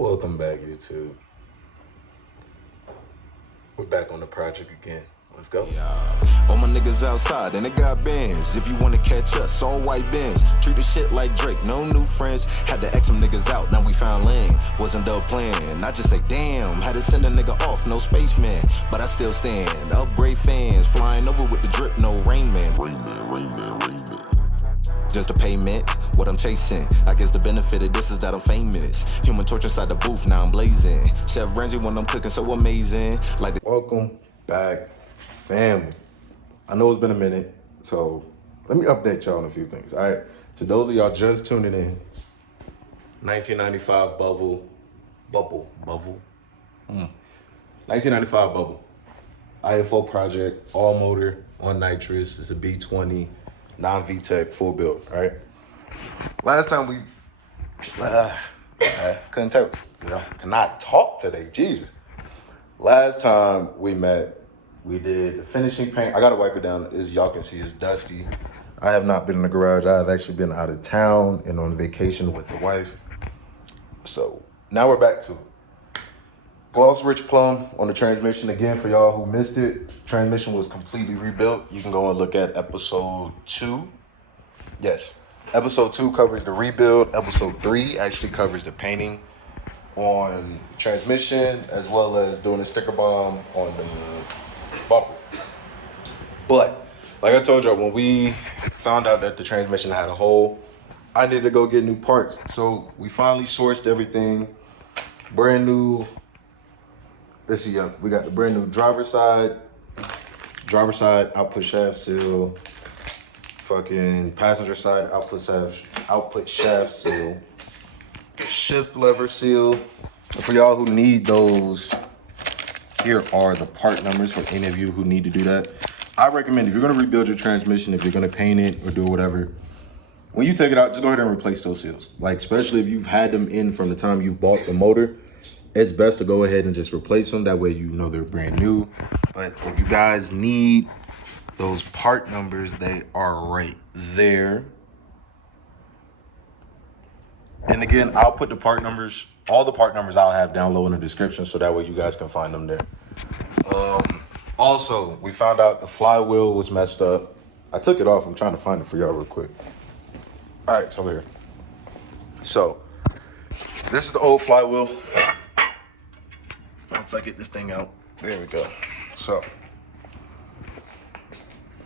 Welcome back, YouTube. We're back on the project again. Let's go. All my niggas outside and they got bands. If you wanna catch us, all white bands. Treat the shit like Drake, no new friends. Had to X some niggas out, now we found land. Wasn't the plan, I just say damn. Had to send a nigga off, no spaceman. But I still stand, upgrade fans. Flying over with the drip, no Rain Man. Just a payment, what I'm chasing. I guess the benefit of this is that I'm famous. Human torch inside the booth, now I'm blazing. Chef Ramsay when I'm cooking so amazing. Like the Welcome back, family. I know it's been a minute, so let me update y'all on a few things. All right, to those of y'all just tuning in, 1995 bubble. 1995 bubble. IFO project, all motor, on nitrous. It's a B20, non-VTEC, full build, all right? Last time we, couldn't tell, cannot talk today, Jesus. Last time we met, we did the finishing paint. I gotta wipe it down. As y'all can see, it's dusty. I have not been in the garage. I have actually been out of town and on vacation with the wife. So now we're back to it. Gloss Rich Plum on the transmission. Again, for y'all who missed it, transmission was completely rebuilt. You can go and look at episode 2. Yes, episode 2 covers the rebuild. Episode 3 actually covers the painting on the transmission, as well as doing a sticker bomb on the bumper. But like I told y'all, when we found out that the transmission had a hole, I needed to go get new parts. So we finally sourced everything. Brand new. Let's see, we got the brand new driver side output shaft seal, fucking passenger side output shaft seal, shift lever seal. And for y'all who need those, here are the part numbers for any of you who need to do that. I recommend, if you're gonna rebuild your transmission, if you're gonna paint it or do whatever, when you take it out, just go ahead and replace those seals. Like, especially if you've had them in from the time you bought the motor, it's best to go ahead and just replace them. That way you know they're brand new. But if you guys need those part numbers, they are right there. And again, I'll put the part numbers, all the part numbers I'll have down low in the description, so that way you guys can find them there. Also, we found out the flywheel was messed up. I took it off. I'm trying to find it for y'all real quick. All right, it's over here. So this is the old flywheel. Once I get this thing out, there we go. So,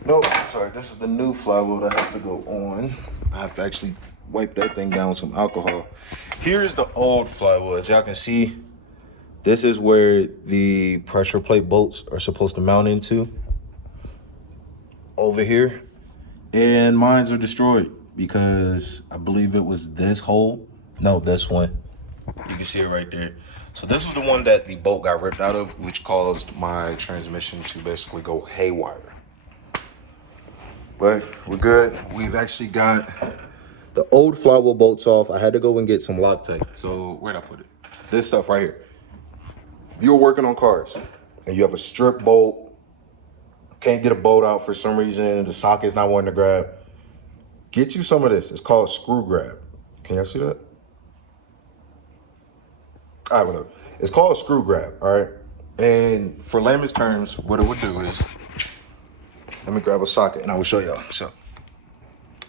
nope, sorry, this is the new flywheel that has to go on. I have to actually wipe that thing down with some alcohol. Here's the old flywheel. As y'all can see, this is where the pressure plate bolts are supposed to mount into. Over here. And mines are destroyed because I believe it was this hole. No, this one. You can see it right there. So this was the one that the bolt got ripped out of, which caused my transmission to basically go haywire. But we're good. We've actually got the old flywheel bolts off. I had to go and get some Loctite. So where'd I put it? This stuff right here. If you're working on cars and you have a strip bolt, can't get a bolt out for some reason, the socket's not wanting to grab, get you some of this. It's called screw grab. Can y'all see that? All right, whatever. It's called a screw grab, all right? And for layman's terms, what it would do is, let me grab a socket and I will show y'all. So,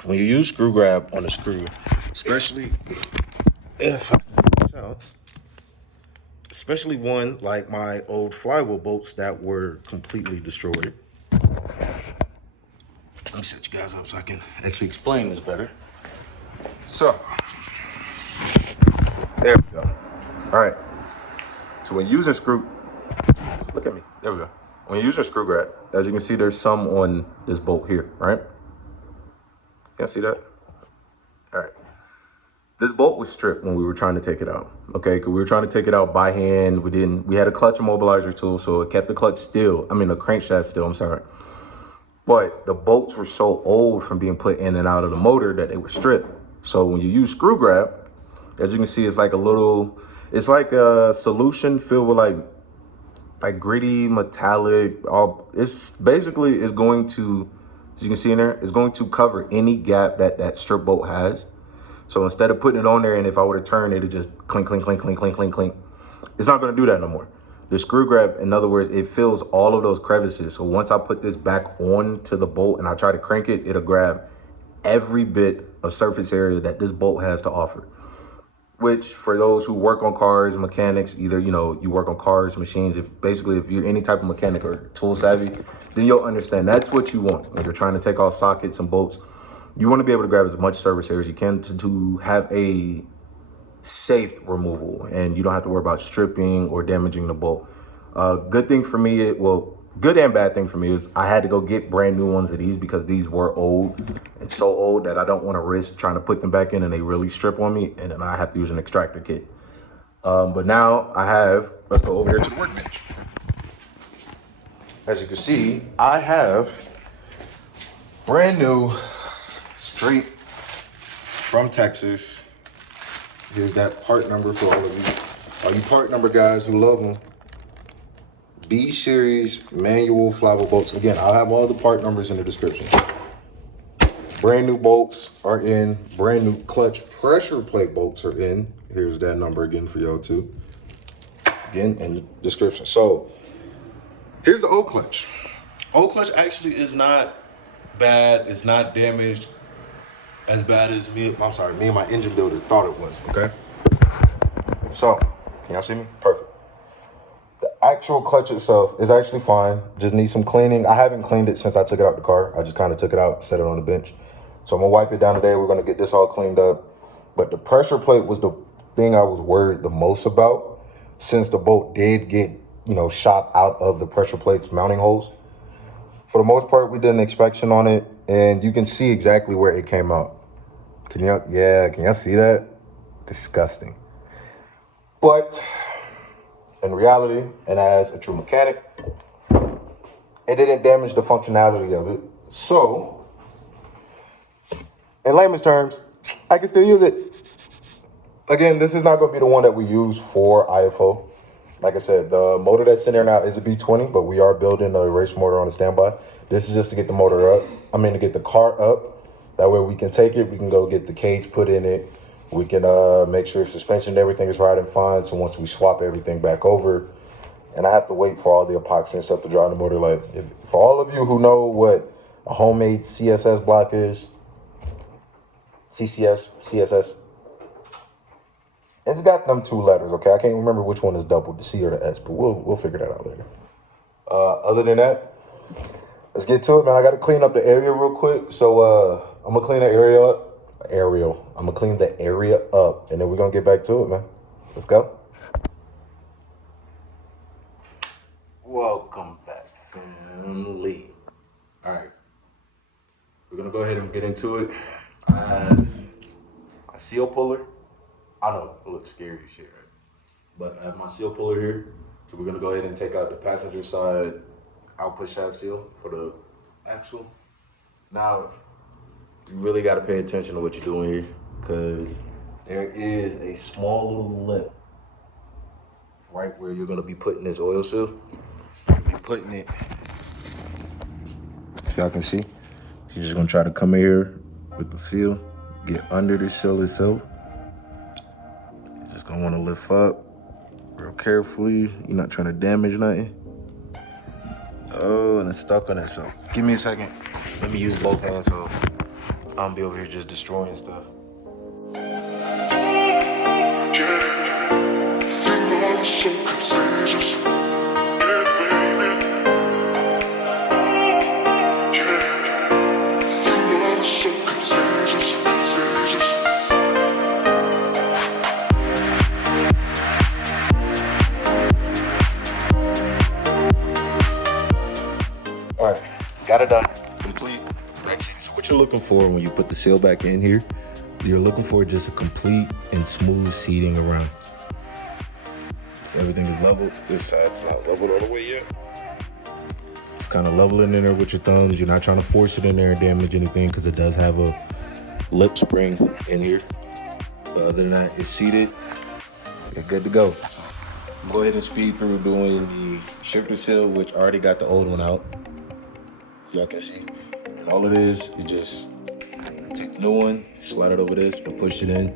when you use screw grab on a screw, especially especially one like my old flywheel bolts that were completely destroyed. Let me set you guys up so I can actually explain this better. So, there we go. All right, so when using look at me, there we go. When you're using screw grab, as you can see, there's some on this bolt here, right? You see that? All right. This bolt was stripped when we were trying to take it out, okay? Because we were trying to take it out by hand. We had a clutch immobilizer tool, so it kept the clutch still. I mean, the crankshaft still, I'm sorry. But the bolts were so old from being put in and out of the motor that they were stripped. So when you use screw grab, as you can see, it's like it's like a solution filled with like gritty metallic. It's basically is going to, as you can see in there, it's going to cover any gap that strip bolt has. So instead of putting it on there, and if I were to turn it, it just clink, clink, clink, clink, clink, clink, clink. It's not gonna do that no more. The screw grab, in other words, it fills all of those crevices. So once I put this back onto the bolt and I try to crank it, it'll grab every bit of surface area that this bolt has to offer. Which, for those who work on cars, mechanics, either, you know, you work on cars, machines, if you're any type of mechanic or tool savvy, then you'll understand that's what you want. When you're trying to take off sockets and bolts, you want to be able to grab as much surface area as you can to have a safe removal, and you don't have to worry about stripping or damaging the bolt. Good thing for me, good and bad thing for me is I had to go get brand new ones of these because these were old and so old that I don't want to risk trying to put them back in and they really strip on me, and then I have to use an extractor kit. But now let's go over here to the workbench. As you can see, I have brand new, straight from Texas. Here's that part number for all of you part number guys who love them. B series manual FLywheel bolts. Again, I'll have all the part numbers in the description. Brand new bolts are in. Brand new clutch pressure plate bolts are in. Here's that number again for y'all too. Again, in the description. So here's the old clutch. Old clutch actually is not bad. It's not damaged as bad as me and my engine builder thought it was, okay? So, can y'all see me? Perfect. The actual clutch itself is actually fine. Just needs some cleaning. I haven't cleaned it since I took it out the car. I just kind of took it out, set it on the bench. So I'm gonna wipe it down today. We're gonna get this all cleaned up. But the pressure plate was the thing I was worried the most about, since the bolt did get, shot out of the pressure plate's mounting holes. For the most part, we did an inspection on it, and you can see exactly where it came out. Can y'all see that? Disgusting. But in reality, and as a true mechanic, it didn't damage the functionality of it. So, in layman's terms, I can still use it. Again, this is not going to be the one that we use for IFO. Like I said, the motor that's in there now is a B20, but we are building a race motor on a standby. This is just to get the motor up. To get the car up. That way we can take it, we can go get the cage put in it. We can make sure suspension and everything is right and fine. So once we swap everything back over, and I have to wait for all the epoxy and stuff to dry on the motor. Like, for all of you who know what a homemade CSS block is, CSS, it's got them two letters, okay? I can't remember which one is double, the C or the S, but we'll figure that out later. Other than that, let's get to it, man. I got to clean up the area real quick. So I'm going to clean the area up. I'm going to clean the area up, and then we're going to get back to it, man. Let's go. Welcome back, family. All right. We're going to go ahead and get into it. I have my seal puller. I know it looks scary as shit, right? But I have my seal puller here. So we're going to go ahead and take out the passenger side output shaft seal for the axle. Now, you really got to pay attention to what you're doing here, because there is a small little lip right where you're going to be putting this oil seal. You're putting it, so y'all can see. You're just going to try to come in here with the seal, get under the seal itself. You're just going to want to lift up real carefully. You're not trying to damage nothing. Oh, and it's stuck on it, so give me a second. Let me use both hands so I don't be over here just destroying stuff. All right, got it done. Complete. So what you're looking for when you put the seal back in here, you're looking for just a complete and smooth seating around. So everything is level. This side's not leveled all the way yet. Just kind of leveling in there with your thumbs. You're not trying to force it in there and damage anything, because it does have a lip spring in here. But other than that, it's seated. You're good to go. Go ahead and speed through doing the shifter seal, which I already got the old one out, so y'all can see. And all it is, you just Take the new one, slide it over this, and push it in,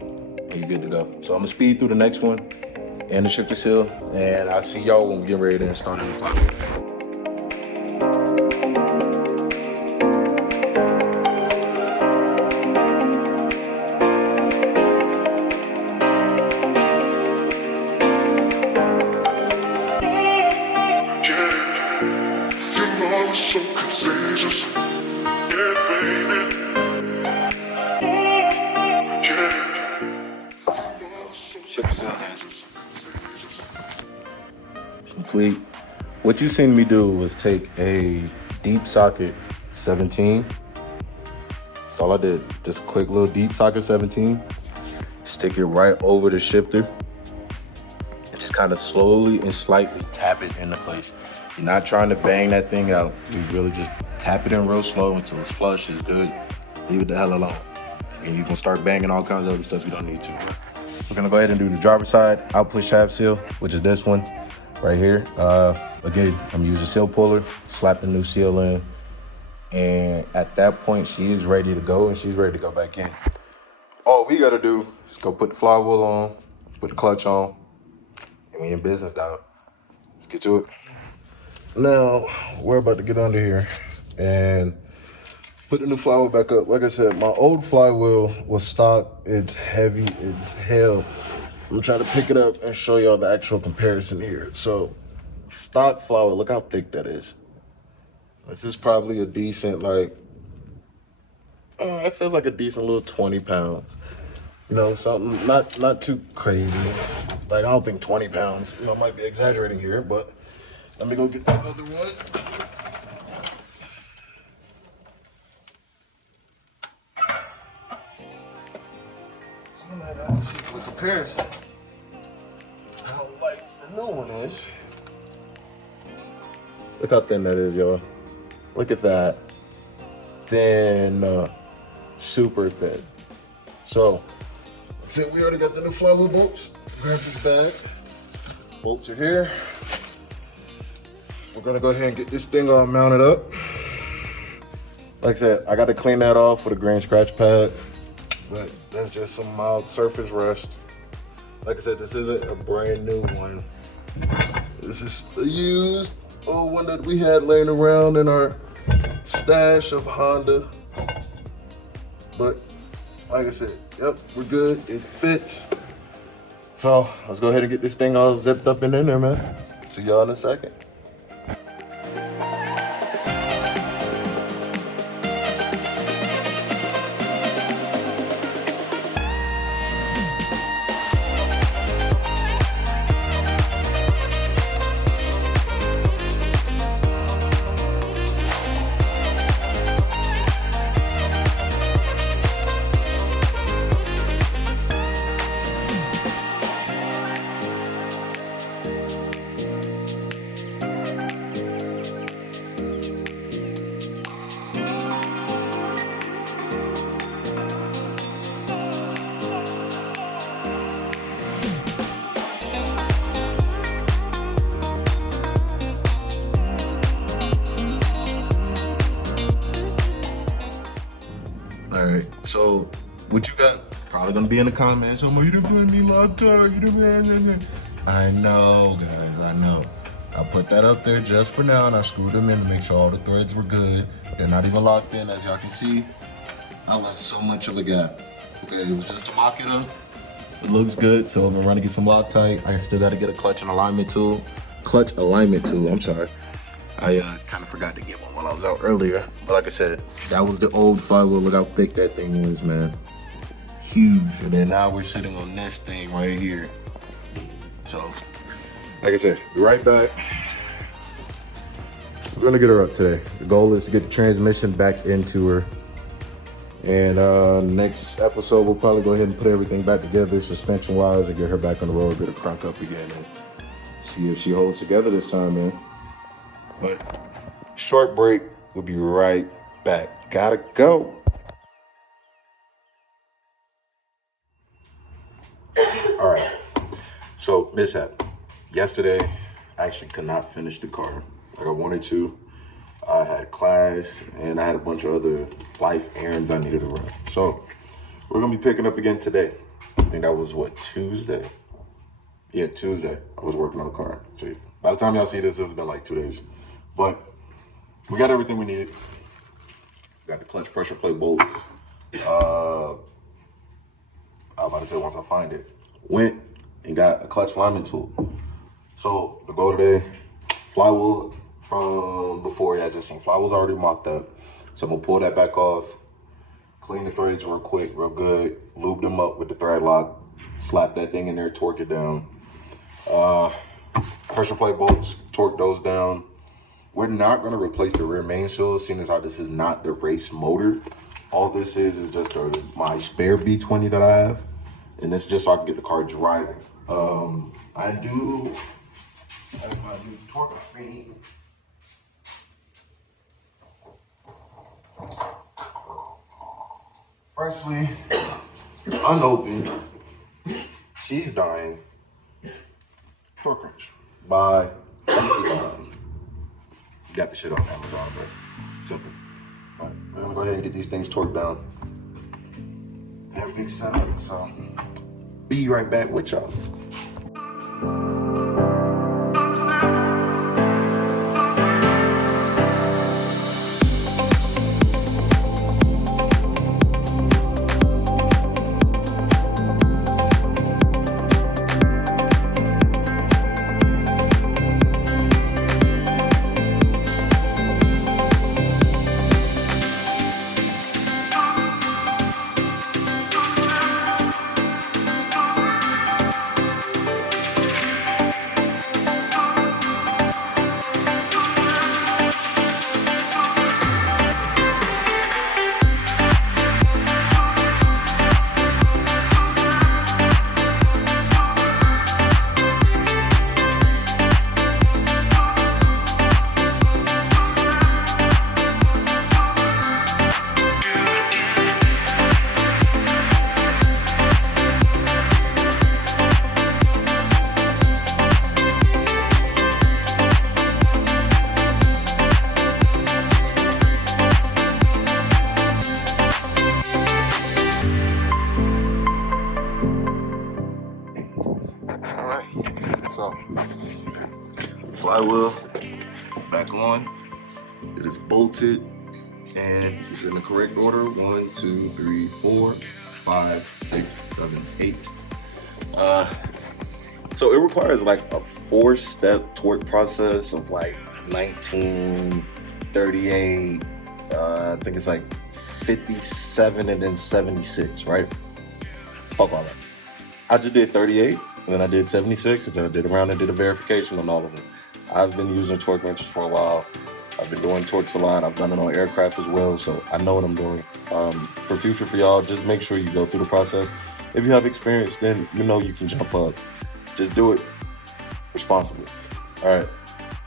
and you're good to go. So I'm gonna speed through the next one and the shifter seal, and I'll see y'all when we get ready to install the flywheel. So contagious, yeah, baby. Shifter seal complete. What you seen me do was take a deep socket 17. That's all I did. Just a quick little deep socket 17. Stick it right over the shifter. And just kind of slowly and slightly tap it into place. You're not trying to bang that thing out. You really just tap it in real slow until it's flush, it's good. Leave it the hell alone. And you can start banging all kinds of other stuff you don't need to. We're gonna go ahead and do the driver's side output shaft seal, which is this one right here. Again, I'm using a seal puller, slap the new seal in. And at that point, she is ready to go and she's ready to go back in. All we gotta do is go put the flywheel on, put the clutch on, and we in business, dog. Let's get to it. Now, we're about to get under here and put the new flywheel back up. Like I said, my old flywheel was stock. It's heavy as hell. I'm trying to pick it up and show y'all the actual comparison here. So, stock flywheel, look how thick that is. This is probably a decent, like, it feels like a decent little 20 pounds. You know, something not too crazy. Like, I don't think 20 pounds. You know, I might be exaggerating here, but let me go get the other one. So now let's see for comparison how light the new one is. Look how thin that is, y'all. Look at that. Thin, super thin. So, since we already got the new FLywheel bolts, grab this bag. Bolts are here. We're gonna go ahead and get this thing all mounted up. Like I said, I got to clean that off with a grain scratch pad, but that's just some mild surface rust. Like I said, this isn't a brand new one. This is a used old one that we had laying around in our stash of Honda. But like I said, yep, we're good, it fits. So let's go ahead and get this thing all zipped up and in there, man. See y'all in a second. Alright, so what you got? Probably gonna be in the comments. Oh, you didn't put me Loctite, you didn't. I know, guys, I know. I put that up there just for now, and I screwed them in to make sure all the threads were good. They're not even locked in, as y'all can see. I left so much of a gap. Okay, it was just to mock it up. It looks good, so I'm gonna run to get some Loctite. I still gotta get a clutch alignment tool, I'm sorry. I kind of forgot to get one while I was out earlier. But like I said, that was the old FLywheel. Look how thick that thing is, man. Huge. And then now we're sitting on this thing right here. So, like I said, be right back. We're gonna get her up today. The goal is to get the transmission back into her. And next episode, we'll probably go ahead and put everything back together, suspension-wise, and get her back on the road, get her crank up again, and see if she holds together this time, man. But short break, we'll be right back. Gotta go. All right, so mishap. Yesterday, I actually could not finish the car like I wanted to. I had class, and I had a bunch of other life errands I needed to run. So we're gonna be picking up again today. I think that was what, Tuesday? Yeah, Tuesday. I was working on the car. So by the time y'all see this, it's been like 2 days. But we got everything we needed. Got the clutch pressure plate bolts. I'm about to say once I find it. Went and got a clutch alignment tool. So the goal today, flywheel from before, as it's some flywheel's already mocked up. So I'm gonna pull that back off, clean the threads real quick, real good, lube them up with the thread lock, slap that thing in there, torque it down. Pressure plate bolts, torque those down. We're not gonna replace the rear main seal, seeing as how this is not the race motor. All this is just my spare B20 that I have, and it's just so I can get the car driving. I do have my new torque ring. Freshly unopened, she's dying. Torque wrench by Amazon. Got the shit on Amazon, but simple. All right, we're gonna go ahead and get these things torqued down. Everything's set up, so be right back with y'all. So, flywheel is back on. It is bolted and it's in the correct order. 1, 2, 3, 4, 5, 6, 7, 8. So it requires like a 4-step torque process of like 1938. I think it's like 57 and then 76, right? Fuck all that. I just did 38. And then I did 76, and then I did around and did a verification on all of them. I've been using torque wrenches for a while. I've been doing torques a lot. I've done it on aircraft as well, so I know what I'm doing. For future for y'all, just make sure you go through the process. If you have experience, then you know you can jump up. Just do it responsibly. All right,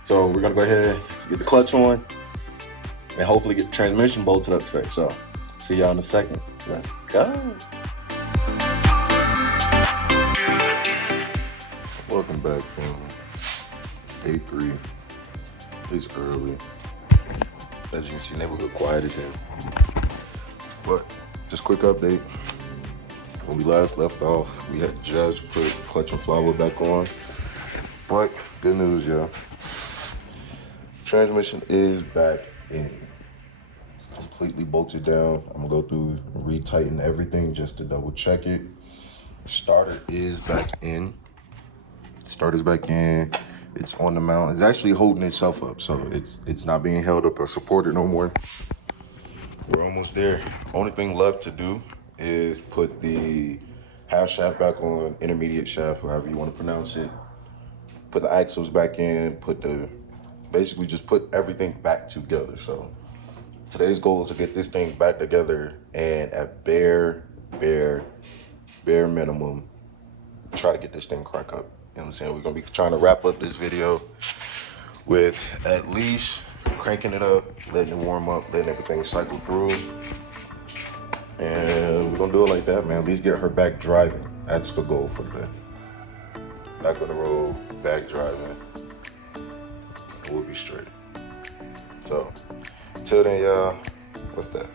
so we're gonna go ahead and get the clutch on, and hopefully get the transmission bolted up today. So see y'all in a second. Let's go. Welcome back, family. Day 3. It's early. As you can see, neighborhood quiet as hell. But just quick update. When we last left off, we had just put clutch and flywheel back on. But good news, y'all. Transmission is back in. It's completely bolted down. I'm gonna go through and retighten everything just to double check it. Starter is back in. Starter's back in. It's on the mount. It's actually holding itself up, so it's not being held up or supported no more. We're almost there. Only thing left to do is put the half shaft back on, intermediate shaft, however you want to pronounce it. Put the axles back in. Basically just put everything back together. So today's goal is to get this thing back together and at bare minimum, try to get this thing crank up. You know what I'm saying? We're gonna be trying to wrap up this video with at least cranking it up, letting it warm up, letting everything cycle through. And we're gonna do it like that, man. At least get her back driving. That's the goal for today. Back on the road, back driving. We'll be straight. So, till then, y'all, what's that?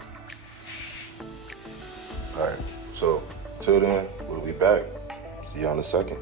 All right, so till then, we'll be back. See y'all in a second.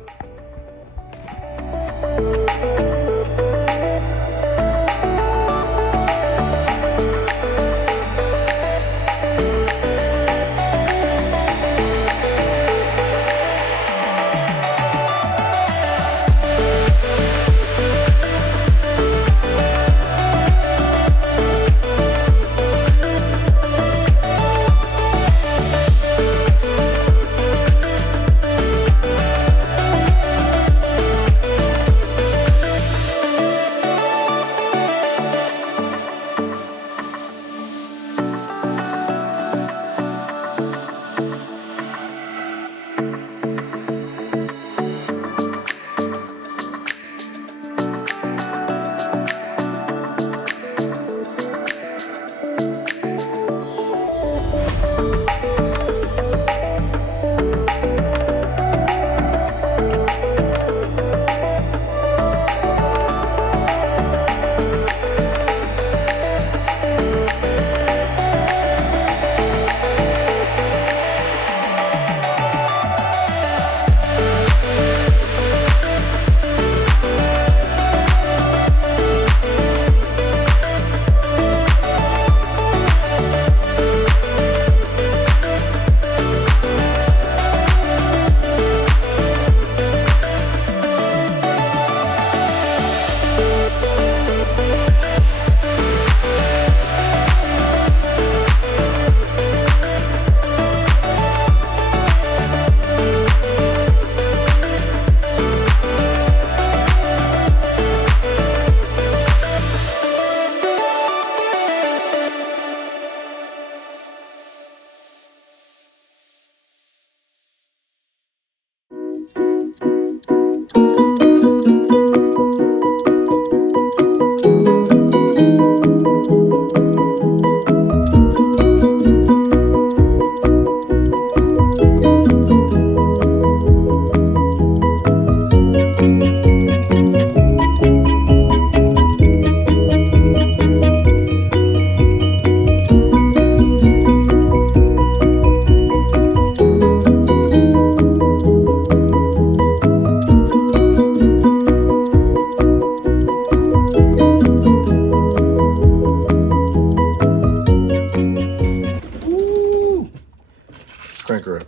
Crank her up.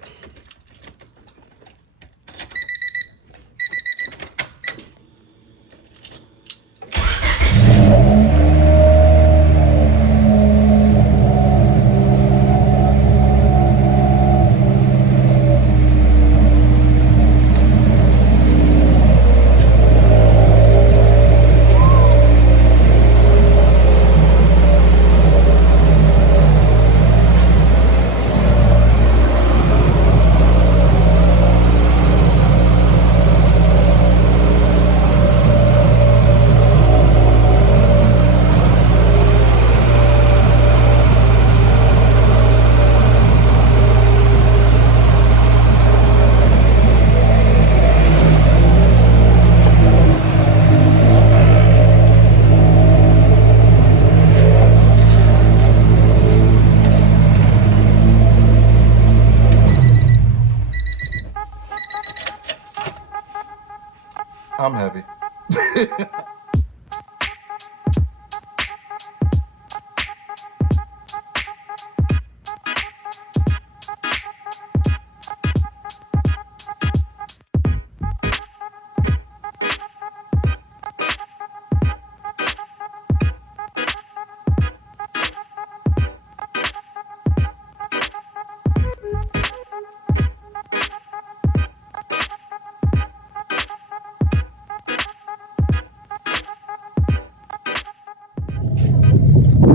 I'm heavy.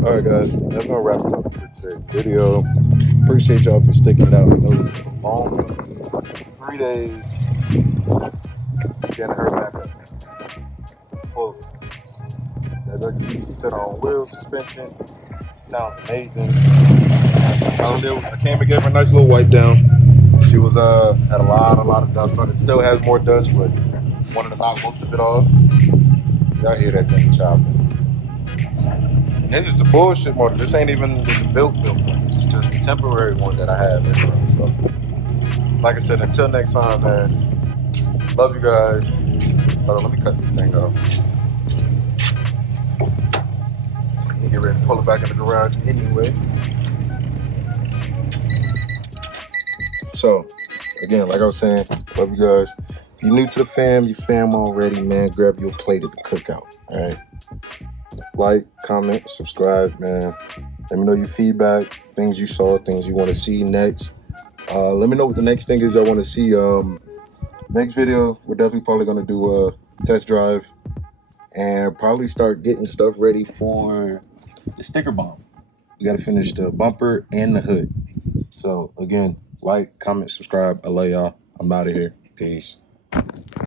All right, guys, that's gonna wrap it up for today's video. Appreciate y'all for sticking it out. I know this was long. 3 days. Getting her back up. Full. That WC set on wheel suspension. Sounds amazing. I came and gave her a nice little wipe down. She was had a lot of dust on it. Still has more dust, but wanted to knock most of it off. Y'all hear that thing chopping. This is the bullshit motor. This ain't even the built one. It's just the temporary one that I have anyway. So, like I said, until next time, man. Love you guys. Hold on, let me cut this thing off. Let me get ready to pull it back in the garage anyway. So, again, like I was saying, love you guys. If you're new to the fam, you fam already, man. Grab your plate at the cookout. All right. Like, comment, subscribe, man. Let me know your feedback, things you saw, things you want to see next. Let me know what the next thing is I want to see. Next video, we're definitely probably going to do a test drive and probably start getting stuff ready for the sticker bomb. We got to finish the bumper and the hood. So, again, like, comment, subscribe. I love y'all. I'm out of here. Peace.